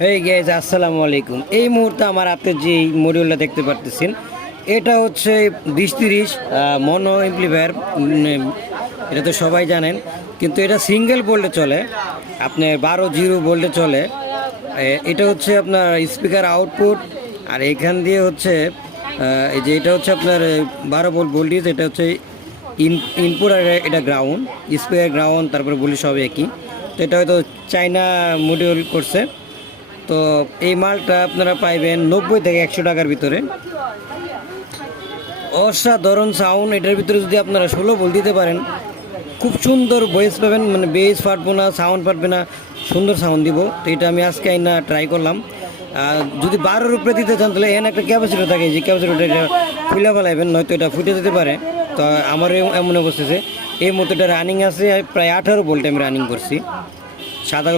এই গাইজ আসসালামু আলাইকুম। এই মুহূর্তে আমার আপনি যে মডিউলটা দেখতে পারতেছেন এটা হচ্ছে 2030 মনো এমপ্লিফায়ার। এটা তো সবাই জানেন, কিন্তু এটা সিঙ্গেল ভোল্টে চলে, আপনি 12 0 ভোল্টে চলে। এটা হচ্ছে আপনার স্পিকার আউটপুট, আর এখান দিয়ে হচ্ছে এই যে এটা হচ্ছে আপনার 12 ভোল্ট ভোল্টেজ। এটা হচ্ছে ইনপুট, আর এটা গ্রাউন্ড, স্পিকার গ্রাউন্ড, তারপরে বলি সব একই। তো এটা হয়তো চায়না মডিউল করছে। তো এই মালটা আপনারা পাইবেন 90 থেকে 100 টাকার ভিতরে। অসাধারণ সাউন্ড। এটার ভিতরে যদি আপনারা 16 ভোল্ট দিতে পারেন, খুব সুন্দর ভয়েস পাবেন, মানে বেস ফাটবো না, সাউন্ড ফাটবে না, সুন্দর সাউন্ড দিব। তো এটা আমি আজকে আইনা ট্রাই করলাম। যদি 12-এর উপরে দিতে চান তাহলে এখানে একটা ক্যাপাসিটি থাকে, যে ক্যাপাসিটিটা এটা খুলে ফেলাইবেন, নয়তো এটা ফুটে যেতে পারে। তো আমারও এমন অবস্থা, এই মুহূর্তে এটা রানিং আছে প্রায় 18 ভোল্টে আমি রানিং করছি। সাদা